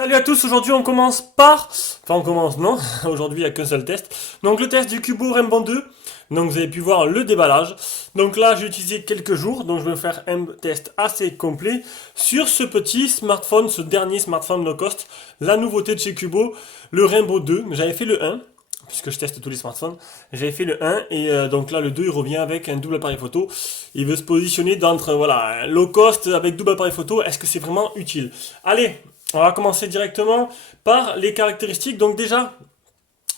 Salut à tous, aujourd'hui on commence par... Enfin on commence, non, aujourd'hui il n'y a qu'un seul test. Donc le test du Cubo Rainbow 2. Donc vous avez pu voir le déballage. Donc là j'ai utilisé quelques jours, donc je vais faire un test assez complet sur ce petit smartphone, ce dernier smartphone low cost. La nouveauté de chez Cubo, le Rainbow 2. J'avais fait le 1, puisque je teste tous les smartphones. J'avais fait le 1 et donc là le 2 il revient avec un double appareil photo. Il veut se positionner d'entre voilà, low cost avec double appareil photo. Est-ce que c'est vraiment utile? Allez, on va commencer directement par les caractéristiques. Donc déjà,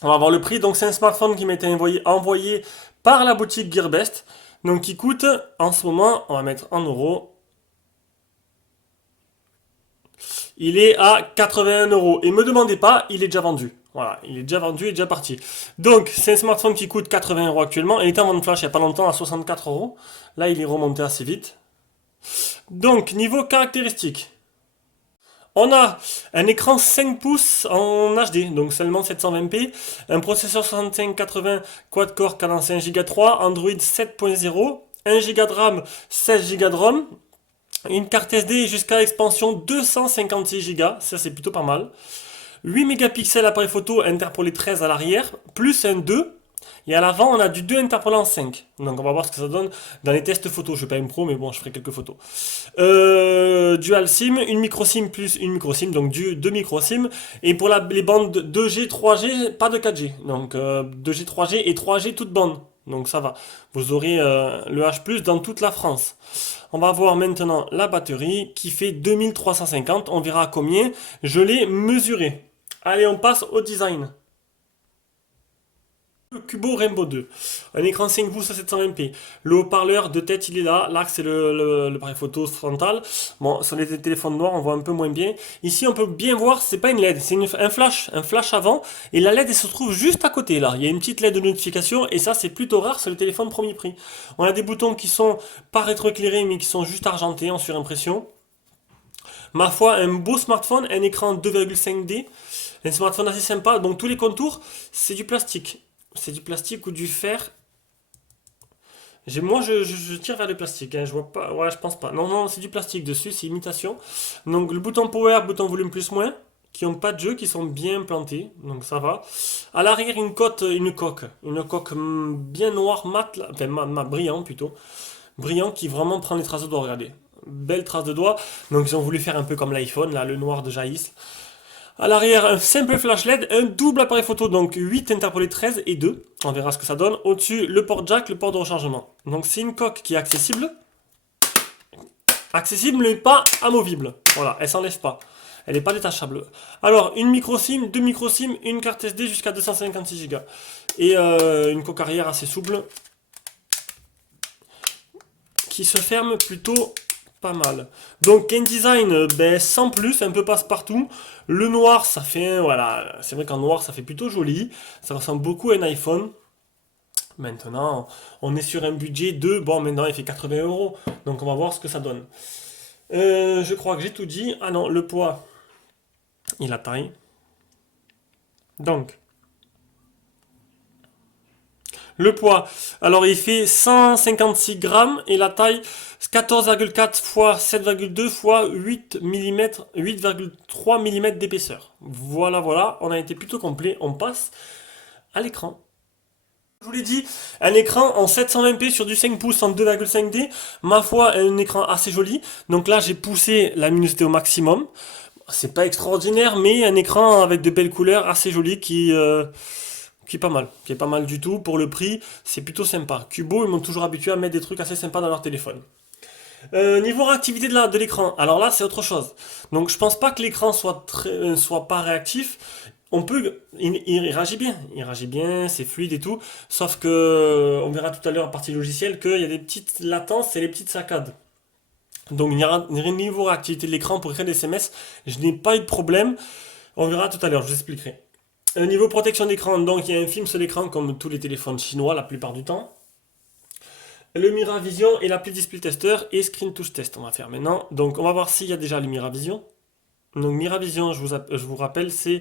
on va voir le prix. Donc c'est un smartphone qui m'a été envoyé par la boutique Gearbest. Donc qui coûte en ce moment, on va mettre en euros, il est à 81 euros. Et me demandez pas, il est déjà vendu. Voilà, il est déjà vendu et déjà parti. Donc c'est un smartphone qui coûte 80 euros actuellement. Il était en vente flash il n'y a pas longtemps à 64 euros. Là il est remonté assez vite. Donc niveau caractéristiques. On a un écran 5 pouces en HD, donc seulement 720p, un processeur 6580 quad-core cadencé 1 Go 3, Android 7.0, 1 Go de RAM, 16 Go de ROM, une carte SD jusqu'à expansion 256 Go, ça c'est plutôt pas mal. 8 mégapixels appareil photo interpolé 13 à l'arrière, plus un 2. Et à l'avant, on a du 2 interpolé en 5. Donc on va voir ce que ça donne dans les tests photos. Je ne suis pas une pro, mais bon, je ferai quelques photos. Dual SIM, une micro SIM plus une micro SIM, donc deux micro SIM. Et pour les bandes 2G, 3G, pas de 4G. Donc 2G, 3G et 3G toutes bandes. Donc ça va. Vous aurez le H+ dans toute la France. On va voir maintenant la batterie qui fait 2350. On verra à combien je l'ai mesuré. Allez, on passe au design. Le Cubo Rainbow 2. Un écran 5 pouces à 720p. Le haut-parleur de tête, il est là. Là, c'est l'appareil photo frontal. Bon, sur les téléphones noirs, on voit un peu moins bien. Ici, on peut bien voir, c'est pas une LED, c'est un flash avant. Et la LED, elle se trouve juste à côté, là. Il y a une petite LED de notification. Et ça, c'est plutôt rare sur les téléphones premier prix. On a des boutons qui sont pas rétroéclairés, mais qui sont juste argentés en surimpression. Ma foi, un beau smartphone, un écran 2,5D. Un smartphone assez sympa. Donc, tous les contours, c'est du plastique. C'est du plastique ou du fer. Moi, je tire vers le plastique, hein, je vois pas. Ouais, je pense pas. Non, non, c'est du plastique dessus, c'est imitation. Donc, le bouton power, bouton volume plus moins, qui ont pas de jeu, qui sont bien plantés. Donc, ça va. À l'arrière, une coque bien noire, mat, là, enfin, brillant plutôt. Brillant qui vraiment prend les traces de doigts. Regardez. Belle trace de doigts. Donc, ils ont voulu faire un peu comme l'iPhone, là, le noir de jaillisse. À l'arrière, un simple flash LED, un double appareil photo, donc 8 interpolé 13 et 2. On verra ce que ça donne. Au-dessus, le port jack, le port de rechargement. Donc c'est une coque qui est accessible. Accessible mais pas amovible. Voilà, elle s'enlève pas. Elle n'est pas détachable. Alors, une micro SIM, deux micro SIM, une carte SD jusqu'à 256 Go. Et une coque arrière assez souple. Qui se ferme plutôt pas mal. Donc un design ben, sans plus, un peu passe-partout. Le noir, ça fait, voilà, c'est vrai qu'en noir, ça fait plutôt joli. Ça ressemble beaucoup à un iPhone. Maintenant, on est sur un budget de, bon, maintenant il fait 80 euros. Donc on va voir ce que ça donne. Je crois que j'ai tout dit. Ah non, le poids et la taille. Donc, le poids, alors il fait 156 grammes et la taille 14,4 x 7,2 x 8 mm, 8,3 mm d'épaisseur. Voilà, voilà, on a été plutôt complet. On passe à l'écran. Je vous l'ai dit, un écran en 720p sur du 5 pouces en 2,5D. Ma foi, un écran assez joli. Donc là, j'ai poussé la luminosité au maximum. C'est pas extraordinaire, mais un écran avec de belles couleurs assez joli qui est pas mal, qui est pas mal du tout. Pour le prix, c'est plutôt sympa. Cubo, ils m'ont toujours habitué à mettre des trucs assez sympas dans leur téléphone. Niveau réactivité de l'écran, alors là c'est autre chose. Donc je pense pas que l'écran soit pas réactif. Il réagit bien, c'est fluide et tout. Sauf que on verra tout à l'heure à partir logiciel qu'il y a des petites latences et des petites saccades. Donc niveau réactivité de l'écran pour écrire des SMS, je n'ai pas eu de problème. On verra tout à l'heure, je vous expliquerai. Niveau protection d'écran, donc il y a un film sur l'écran comme tous les téléphones chinois la plupart du temps. Le Miravision et l'appli Display Tester et Screen Touch Test on va faire maintenant. Donc on va voir s'il y a déjà le Miravision. Donc Miravision, je vous rappelle, c'est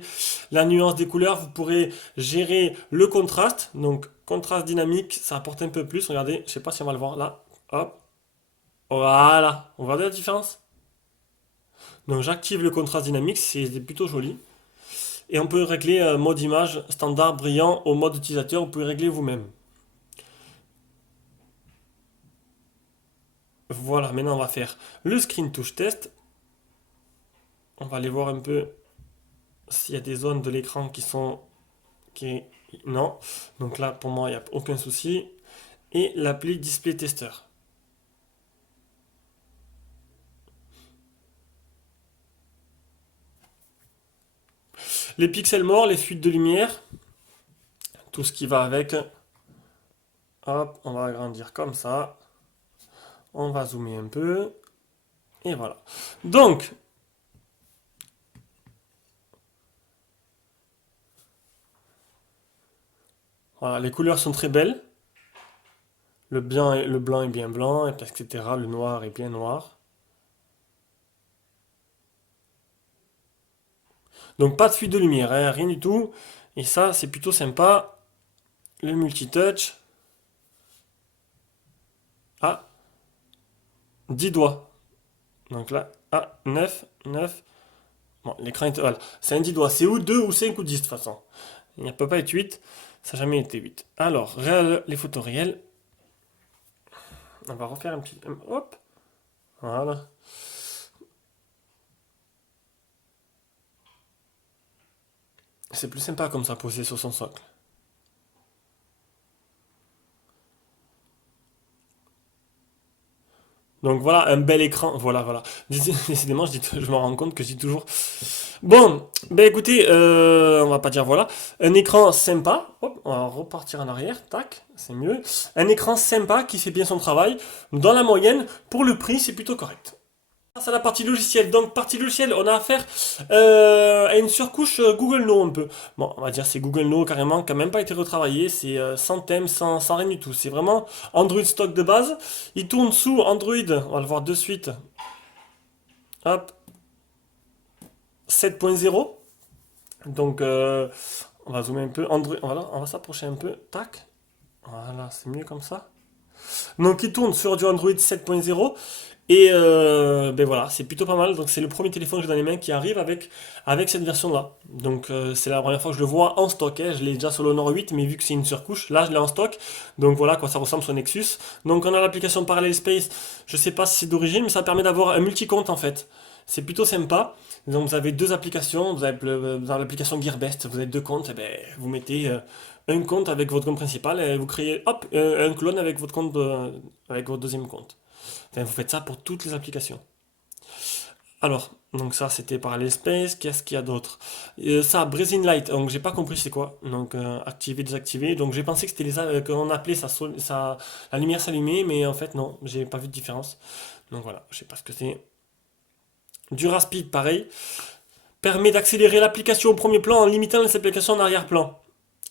la nuance des couleurs. Vous pourrez gérer le contraste. Donc contraste dynamique, ça apporte un peu plus. Regardez, je sais pas si on va le voir là. Hop. Voilà. On voit la différence? Donc j'active le contraste dynamique, c'est plutôt joli. Et on peut régler mode image standard brillant au mode utilisateur, vous pouvez régler vous-même. Voilà, maintenant on va faire le screen touch test. On va aller voir un peu s'il y a des zones de l'écran qui sont... Qui... Non. Donc là, pour moi, il n'y a aucun souci. Et l'appli Display Tester. Les pixels morts, les fuites de lumière, tout ce qui va avec. Hop, on va agrandir comme ça. On va zoomer un peu. Et voilà. Donc, voilà, les couleurs sont très belles. Le blanc est bien blanc, etc. Le noir est bien noir. Donc pas de fuite de lumière, hein, rien du tout. Et ça, c'est plutôt sympa. Le multitouch. Ah, 10 doigts. Donc là, ah, 9, 9. Bon, l'écran est... Voilà. C'est un 10 doigts. C'est ou 2 ou 5 ou 10 de toute façon. Il ne peut pas être 8. Ça n'a jamais été 8. Alors, les photos réelles. On va refaire un petit... Hop. Voilà. C'est plus sympa comme ça, posé sur son socle. Donc voilà, un bel écran. Voilà, voilà. Décidément, je me rends compte que je dis toujours. Bon, ben écoutez, on va pas dire voilà. Un écran sympa. Hop, on va repartir en arrière. Tac, c'est mieux. Un écran sympa qui fait bien son travail. Dans la moyenne, pour le prix, c'est plutôt correct. Passe à la partie logicielle. Donc, partie logicielle, on a affaire à une surcouche Google No un peu. Bon, on va dire c'est Google No carrément, qui n'a même pas été retravaillé. C'est sans thème, sans rien du tout. C'est vraiment Android stock de base. Il tourne sous Android, on va le voir de suite. Hop, 7.0. Donc, on va zoomer un peu. Android, voilà, on va s'approcher un peu. Tac. Voilà, c'est mieux comme ça. Donc il tourne sur du Android 7.0 et ben voilà, c'est plutôt pas mal. Donc c'est le premier téléphone que j'ai dans les mains qui arrive avec cette version-là. Donc c'est la première fois que je le vois en stock, hein. Je l'ai déjà sur l'Honor 8, mais vu que c'est une surcouche, là je l'ai en stock. Donc voilà quoi ça ressemble sur Nexus. Donc on a l'application Parallel Space, je sais pas si c'est d'origine, mais ça permet d'avoir un multi-compte en fait. C'est plutôt sympa. Donc vous avez deux applications, vous avez dans l'application Gearbest, vous avez deux comptes, et ben, vous mettez un compte avec votre compte principal et vous créez hop, un clone avec votre compte avec votre deuxième compte. Enfin, vous faites ça pour toutes les applications. Alors, donc ça c'était Parallel Space, qu'est-ce qu'il y a d'autre? Ça, Blazing Light, donc j'ai pas compris c'est quoi. Donc activer, désactiver. Donc j'ai pensé que c'était qu'on appelait la lumière s'allumer, mais en fait non, j'ai pas vu de différence. Donc voilà, je sais pas ce que c'est. Duraspeed, pareil, permet d'accélérer l'application au premier plan en limitant les applications en arrière-plan.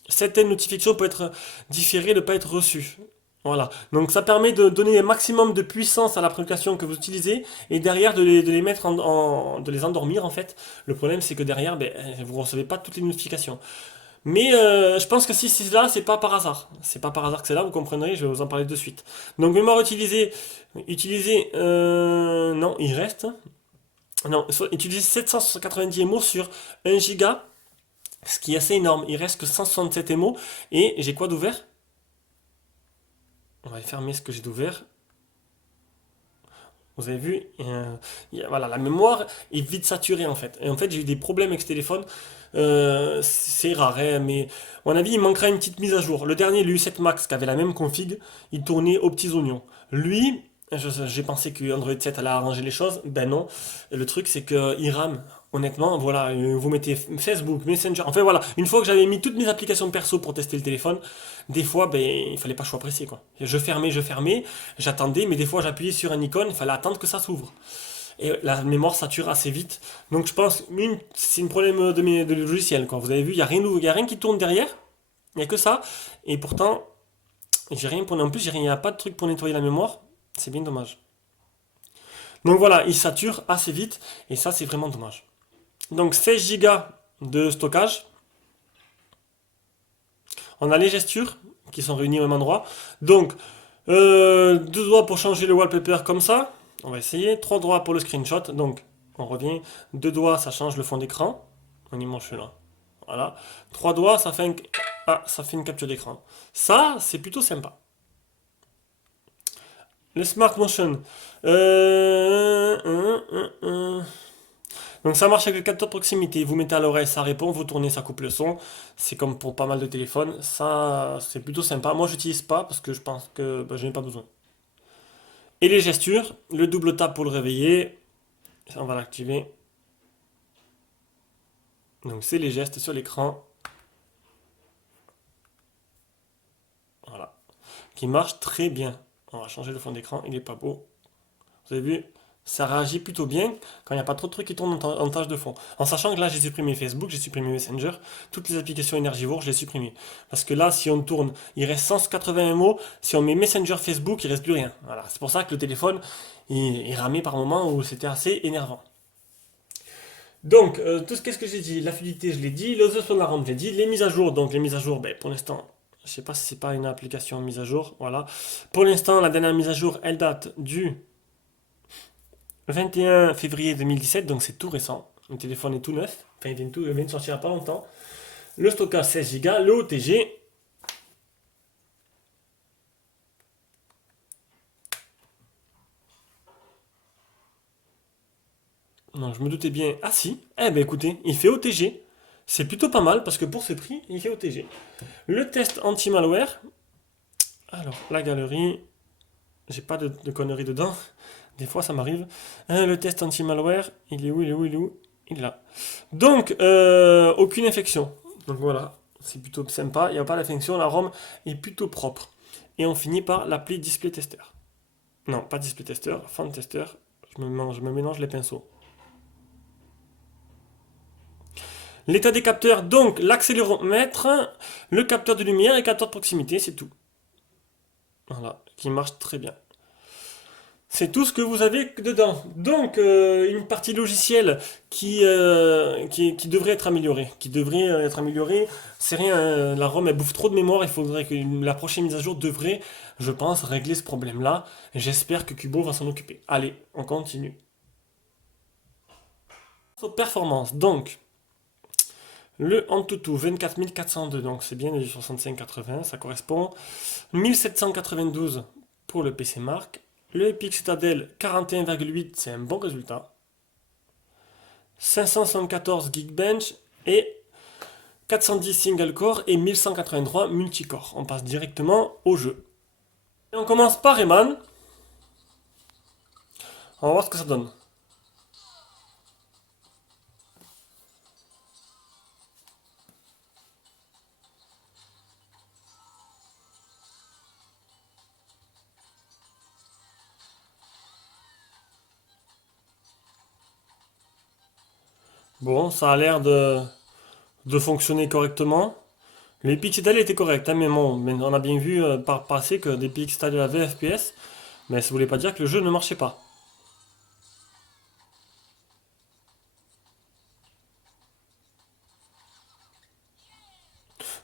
Certaines notifications peuvent être différées, ne pas être reçues. Voilà. Donc ça permet de donner un maximum de puissance à l'application que vous utilisez et derrière de les mettre de les endormir en fait. Le problème c'est que derrière, ben, vous ne recevez pas toutes les notifications. Mais je pense que si c'est là, c'est pas par hasard. C'est pas par hasard que c'est là, vous comprendrez, je vais vous en parler de suite. Donc mémoire utilisée, non, il reste. Non, utiliser 790 MO sur 1 giga, ce qui est assez énorme. Il reste que 167 MO. Et j'ai quoi d'ouvert? On va fermer ce que j'ai d'ouvert. Vous avez vu, voilà, la mémoire est vite saturée en fait. Et en fait, j'ai eu des problèmes avec ce téléphone. C'est rare, hein, mais à mon avis, il manquera une petite mise à jour. Le dernier, le U7 Max, qui avait la même config, il tournait aux petits oignons. Lui, j'ai pensé que Android 7 allait arranger les choses. Ben non. Le truc, c'est qu'il rame. Honnêtement, voilà, vous mettez Facebook, Messenger. Enfin voilà, une fois que j'avais mis toutes mes applications perso pour tester le téléphone, des fois, ben, il fallait pas que je sois pressé, quoi. Je fermais, j'attendais, mais des fois j'appuyais sur un icône, il fallait attendre que ça s'ouvre. Et la mémoire sature assez vite. Donc je pense, c'est un problème de logiciel, quoi. Vous avez vu, il y a rien qui tourne derrière, il n'y a que ça. Et pourtant, j'ai rien pour. En plus, il n'y a pas de truc pour nettoyer la mémoire. C'est bien dommage. Donc voilà, il sature assez vite, et ça, c'est vraiment dommage. Donc 16 Go de stockage. On a les gestures qui sont réunies au même endroit. Donc, deux doigts pour changer le wallpaper comme ça. On va essayer. Trois doigts pour le screenshot. Donc, On revient. Deux doigts, ça change le fond d'écran. On y mange là. Voilà. Trois doigts, ça fait une capture d'écran. Ça, c'est plutôt sympa. Le Smart Motion. Donc ça marche avec le capteur de proximité. Vous mettez à l'oreille, ça répond. Vous tournez, ça coupe le son. C'est comme pour pas mal de téléphones. Ça, c'est plutôt sympa. Moi, j'utilise pas parce que je pense que je n'ai pas besoin. Et les gestures, le double tap pour le réveiller. On va l'activer. Donc c'est les gestes sur l'écran. Voilà. Qui marche très bien. On va changer le fond d'écran. Il est pas beau. Vous avez vu? Ça réagit plutôt bien quand il n'y a pas trop de trucs qui tournent en tâche de fond. En sachant que là, j'ai supprimé Facebook, j'ai supprimé Messenger, toutes les applications énergivores, je les ai supprimées. Parce que là, si on tourne, il reste 180 mots. Si on met Messenger Facebook, il reste plus rien. Voilà. C'est pour ça que le téléphone, il ramait par moments où c'était assez énervant. Donc, tout ce qu'est-ce que j'ai dit? La fluidité, je l'ai dit. Le son de la rampe, je l'ai dit. Les mises à jour, donc les mises à jour, ben, pour l'instant, je sais pas si c'est pas une application mise à jour. Voilà. Pour l'instant, la dernière mise à jour, elle date du 21 février 2017, donc c'est tout récent. Le téléphone est tout neuf. Enfin, il vient de sortir il n'y a pas longtemps. Le stockage 16 Go, le OTG. Non, je me doutais bien. Ah si, eh ben écoutez, il fait OTG. C'est plutôt pas mal parce que pour ce prix, il fait OTG. Le test anti-malware. Alors, la galerie. J'ai pas de conneries dedans. Des fois, ça m'arrive. Le test anti-malware, il est où, il est où, il est où? Il est là. Donc, aucune infection. Donc voilà, c'est plutôt sympa. Il n'y a pas d'infection. La ROM est plutôt propre. Et on finit par l'appli Display Tester. Non, pas Display Tester, Fan Tester. Je me mélange les pinceaux. L'état des capteurs, donc l'accéléromètre, le capteur de lumière et le capteur de proximité, c'est tout. Voilà, qui marche très bien. C'est tout ce que vous avez dedans. Donc, une partie logicielle qui devrait être améliorée. C'est rien, la ROM elle bouffe trop de mémoire. Il faudrait que la prochaine mise à jour devrait, je pense, régler ce problème-là. J'espère que Kubo va s'en occuper. Allez, on continue. Aux performances, donc, le Antutu 24402, donc c'est bien du 6580, ça correspond. 1792 pour le PC Mark. Le Epic Citadel 41,8, c'est un bon résultat. 574 Geekbench et 410 single core et 1183 multicore. On passe directement au jeu. Et on commence par Rayman. On va voir ce que ça donne. Bon, ça a l'air de fonctionner correctement. Le Epic Citadel était correct, hein, mais bon, on a bien vu par passé que des Epic Citadel avaient FPS, mais ça voulait pas dire que le jeu ne marchait pas.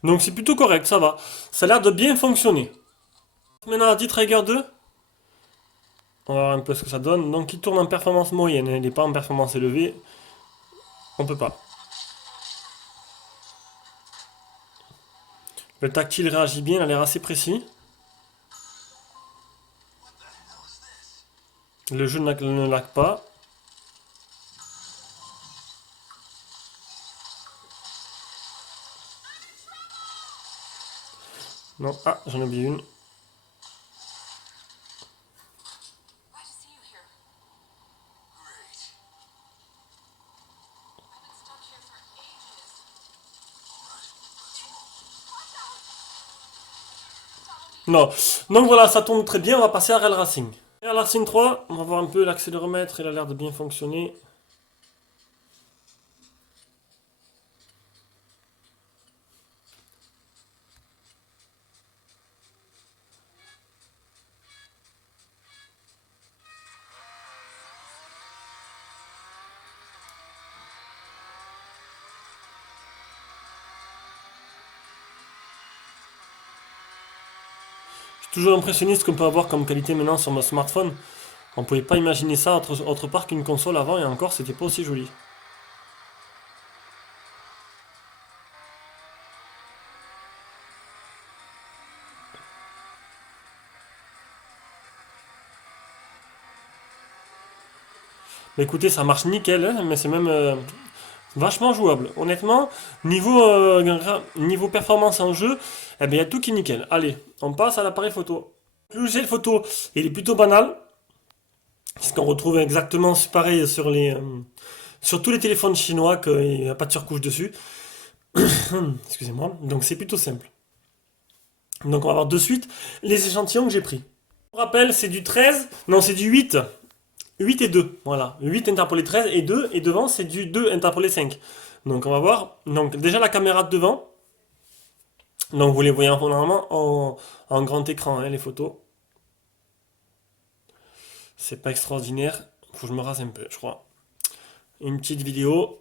Donc c'est plutôt correct, ça va. Ça a l'air de bien fonctionner. Maintenant, D-Trigger 2, on va voir un peu ce que ça donne. Donc il tourne en performance moyenne, hein, il n'est pas en performance élevée. On peut pas. Le tactile réagit bien, il a l'air assez précis. Le jeu ne lag pas. Non, ah, j'en ai oublié une. Non. Donc voilà, ça tourne très bien, on va passer à Real Racing. Real Racing 3, on va voir un peu l'accéléromètre, il a l'air de bien fonctionner. Je suis toujours impressionniste qu'on peut avoir comme qualité maintenant sur mon smartphone. On pouvait pas imaginer ça autre part qu'une console avant, et encore, c'était pas aussi joli. Mais écoutez, ça marche nickel, hein, mais c'est même vachement jouable. Honnêtement, niveau performance en jeu, eh ben, il y a tout qui est nickel. Allez, on passe à l'appareil photo. Le logiciel photo, il est plutôt banal. C'est ce qu'on retrouve exactement pareil sur tous les téléphones chinois, qu'il n'y a pas de surcouche dessus. Excusez-moi. Donc c'est plutôt simple. Donc on va voir de suite les échantillons que j'ai pris. Je vous rappelle, c'est du 13, non c'est du 8. 8 et 2, voilà. 8 interpolé 13 et 2, et devant c'est du 2 interpolé 5. Donc on va voir. Donc déjà la caméra de devant. Donc vous les voyez normalement en grand écran, hein, les photos. C'est pas extraordinaire. Faut que je me rase un peu, je crois. Une petite vidéo.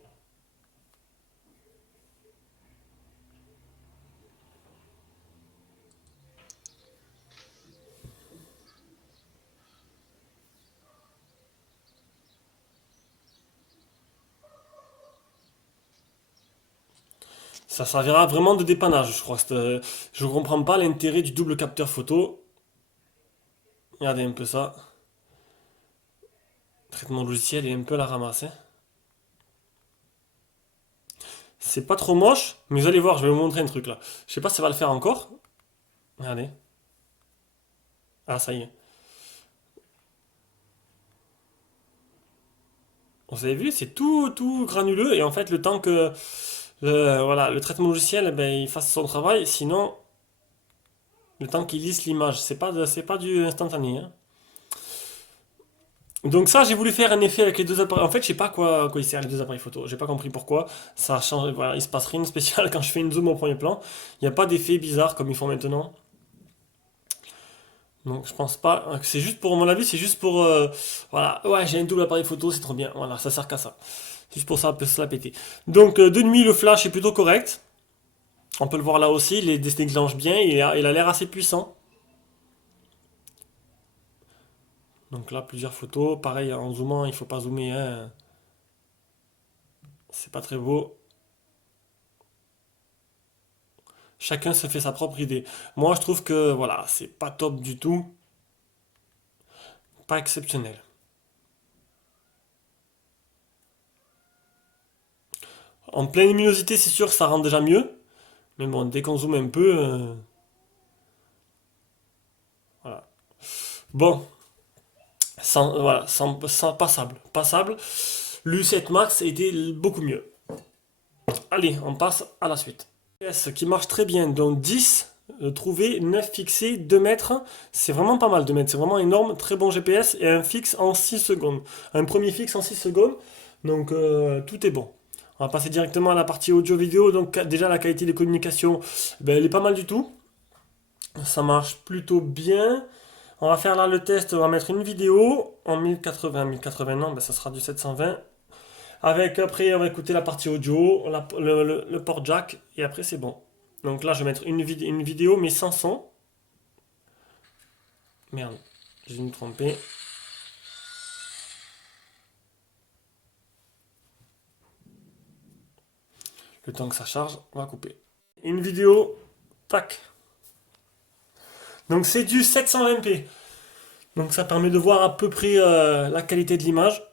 Ça servira vraiment de dépannage, je crois. Je comprends pas l'intérêt du double capteur photo. Regardez un peu ça. Traitement logiciel est un peu à la ramasse, hein. C'est pas trop moche, mais vous allez voir, je vais vous montrer un truc là. Je sais pas si ça va le faire encore. Regardez. Ah, ça y est. Vous avez vu, c'est tout granuleux, et en fait, le temps que voilà, le traitement logiciel, eh ben, il fasse son travail, sinon, le temps qu'il lisse l'image, c'est pas du instantané, hein. Donc ça, j'ai voulu faire un effet avec les deux appareils. En fait, je sais pas quoi ils servent les deux appareils photo. J'ai pas compris pourquoi. Ça change. Voilà, il se passe rien de spécial quand je fais une zoom au premier plan. Il n'y a pas d'effet bizarre comme ils font maintenant. Donc je pense pas. C'est juste pour mon avis, c'est juste pour voilà. Ouais, j'ai un double appareil photo, c'est trop bien. Voilà, ça sert qu'à ça. Juste pour ça, un peu se la péter. Donc de nuit, le flash est plutôt correct. On peut le voir là aussi. Il se déclenche bien. Il a l'air assez puissant. Donc là, plusieurs photos. Pareil, en zoomant, il faut pas zoomer, hein. C'est pas très beau. Chacun se fait sa propre idée. Moi, je trouve que voilà, c'est pas top du tout, pas exceptionnel. En pleine luminosité, c'est sûr que ça rend déjà mieux, mais bon, dès qu'on zoome un peu, voilà. Bon, voilà, passable. L'U7 Max était beaucoup mieux. Allez, on passe à la suite. GPS qui marche très bien, donc 10 trouvé, 9 fixés, 2 mètres, c'est vraiment pas mal 2 mètres, c'est vraiment énorme, très bon GPS et un fixe en 6 secondes. Un premier fixe en 6 secondes, donc tout est bon. On va passer directement à la partie audio-vidéo, donc déjà la qualité des communications, ben, elle est pas mal du tout, ça marche plutôt bien. On va faire là le test, on va mettre une vidéo en 1080 non, ben, ça sera du 720. Avec après, on va écouter la partie audio, le port jack, et après c'est bon. Donc là, je vais mettre une vidéo, mais sans son. Merde, j'ai dû me tromper. Le temps que ça charge, on va couper. Une vidéo, tac. Donc c'est du 720p. Donc ça permet de voir à peu près la qualité de l'image.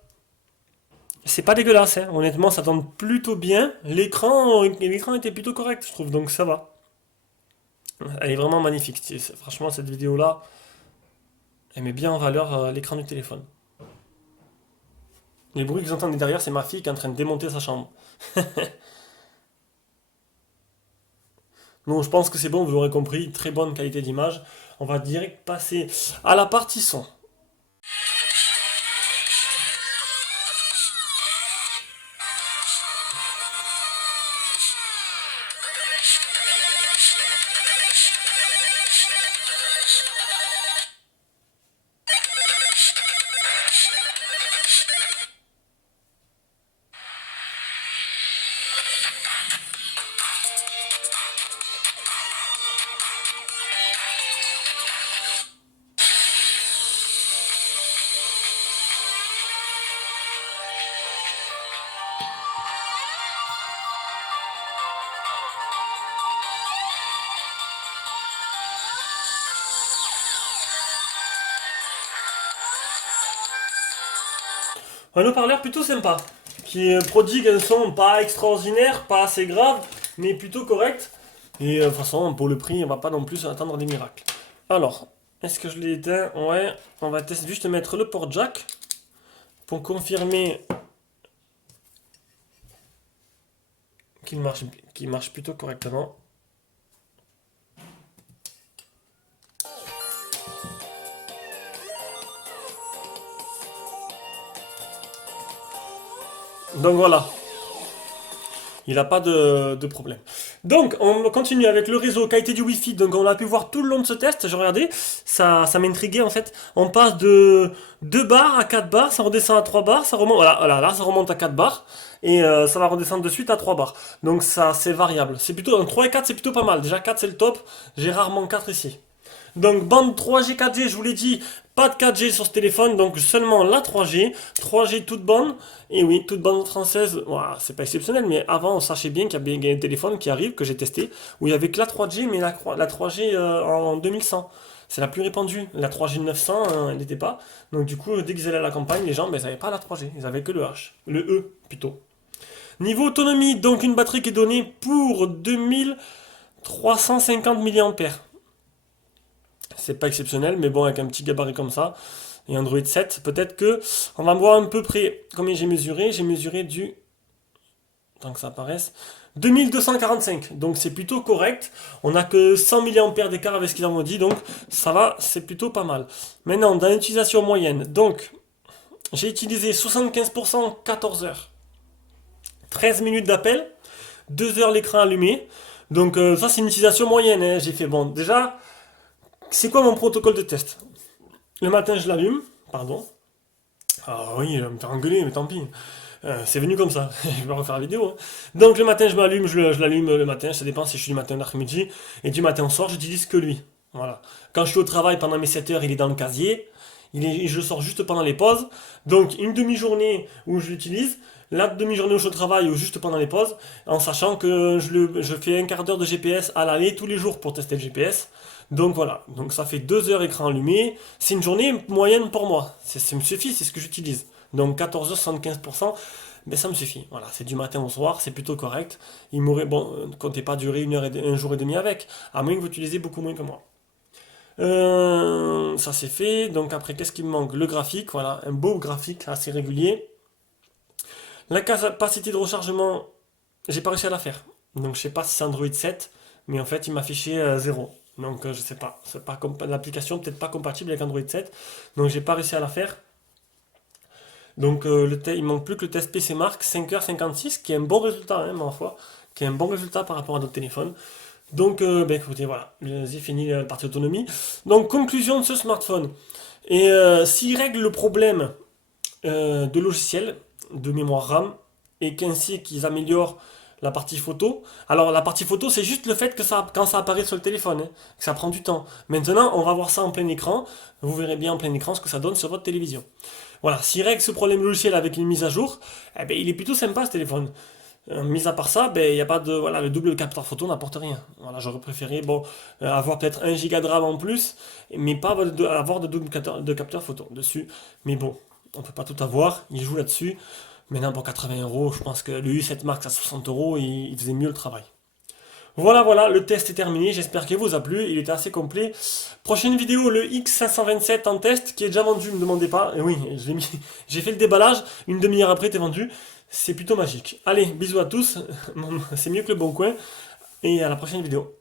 C'est pas dégueulasse, hein. Honnêtement, ça tourne plutôt bien. L'écran était plutôt correct, je trouve, donc ça va. Elle est vraiment magnifique. Franchement, cette vidéo-là, elle met bien en valeur l'écran du téléphone. Les bruits que vous entendez derrière, c'est ma fille qui est en train de démonter sa chambre. Donc je pense que c'est bon, vous l'aurez compris, très bonne qualité d'image. On va direct passer à la partie son. Un haut-parleur plutôt sympa, qui prodigue un son pas extraordinaire, pas assez grave, mais plutôt correct. Et de toute façon, pour le prix, on va pas non plus attendre des miracles. Alors, est-ce que je l'ai éteint? Ouais, on va tester juste mettre le port jack pour confirmer qu'il marche plutôt correctement. Donc voilà, il n'a pas de problème. Donc, on continue avec le réseau, qualité du Wi-Fi. Donc, on a pu voir tout le long de ce test. J'ai regardé, ça m'intriguait en fait. On passe de 2 bars à 4 bars, ça redescend à 3 bars, ça remonte, voilà, voilà, là, ça remonte à 4 bars. Et ça va redescendre de suite à 3 bars. Donc, ça, c'est variable. C'est plutôt, en 3 et 4, c'est plutôt pas mal. Déjà, 4, c'est le top. J'ai rarement 4 ici. Donc bande 3G, 4G, je vous l'ai dit, pas de 4G sur ce téléphone, donc seulement la 3G, 3G toute bande, et oui, toute bande française, ouah, c'est pas exceptionnel, mais avant on sachait bien qu'il y a bien un téléphone qui arrive, que j'ai testé, où il y avait que la 3G, mais la 3G en 2100. C'est la plus répandue. La 3G 900, elle n'était pas. Donc du coup, dès qu'ils allaient à la campagne, les gens, ben, ils n'avaient pas la 3G, ils avaient que le H, le E plutôt. Niveau autonomie, donc une batterie qui est donnée pour 2350 mAh. C'est pas exceptionnel, mais bon, avec un petit gabarit comme ça, et Android 7, peut-être que on va voir un peu près combien j'ai mesuré. J'ai mesuré du, tant que ça apparaisse, 2245. Donc c'est plutôt correct. On n'a que 100 mAh d'écart avec ce qu'ils ont dit, donc ça va, c'est plutôt pas mal. Maintenant, dans l'utilisation moyenne, donc j'ai utilisé 75% 14 heures, 13 minutes d'appel, 2 heures l'écran allumé. Donc ça c'est une utilisation moyenne, hein. J'ai fait bon. Déjà, c'est quoi mon protocole de test? Le matin, je l'allume, pardon. Ah oui, il va me faire engueuler, mais tant pis. C'est venu comme ça, je vais refaire la vidéo, hein. Donc le matin, je m'allume, je l'allume le matin, ça dépend si je suis du matin ou de l'après-midi. Et du matin au soir, j'utilise que lui. Voilà. Quand je suis au travail pendant mes 7 heures, il est dans le casier. Je le sors juste pendant les pauses. Donc une demi-journée où je l'utilise, la demi-journée où je travaille ou juste pendant les pauses, en sachant que je fais un quart d'heure de GPS à l'aller tous les jours pour tester le GPS. Donc voilà, donc ça fait 2 heures écran allumé. C'est une journée moyenne pour moi. Ça me suffit, c'est ce que j'utilise. Donc 14 heures, 75%, mais ça me suffit. Voilà, c'est du matin au soir, c'est plutôt correct. Il m'aurait, bon, ne comptez pas durer un jour et demi avec, à moins que vous utilisez beaucoup moins que moi. Ça c'est fait. Donc après, qu'est-ce qui me manque? Le graphique, voilà, un beau graphique assez régulier. La capacité de rechargement, j'ai pas réussi à la faire. Donc je sais pas si c'est Android 7, mais en fait il m'a affiché 0. Donc je sais pas, c'est pas l'application peut-être pas compatible avec Android 7. Donc j'ai pas réussi à la faire. Donc il manque plus que le test PC Mark 5h56, qui est un bon résultat, hein, ma foi, qui est un bon résultat par rapport à d'autres téléphones. Donc ben, écoutez, voilà, j'ai fini la partie autonomie. Donc conclusion de ce smartphone. Et s'il règle le problème de logiciel, de mémoire RAM, et qu'ainsi qu'ils améliorent la partie photo. Alors la partie photo, c'est juste le fait que ça, quand ça apparaît sur le téléphone, hein, que ça prend du temps. Maintenant, on va voir ça en plein écran. Vous verrez bien en plein écran ce que ça donne sur votre télévision. Voilà, s'il règle ce problème logiciel avec une mise à jour, eh ben, il est plutôt sympa ce téléphone. Mis à part ça, ben, il y a pas de, voilà, le double capteur photo n'apporte rien. Voilà, j'aurais préféré bon, avoir peut-être 1 giga de RAM en plus, mais pas avoir de double capteur photo dessus. Mais bon, on peut pas tout avoir, il joue là-dessus. Maintenant, pour 80 €, je pense que le U7 Max à 60 €, il faisait mieux le travail. Voilà, voilà, le test est terminé. J'espère qu'il vous a plu. Il était assez complet. Prochaine vidéo, le X527 en test, qui est déjà vendu, ne me demandez pas. Et oui, j'ai fait le déballage. Une demi-heure après, t'es vendu. C'est plutôt magique. Allez, bisous à tous. C'est mieux que le bon coin. Et à la prochaine vidéo.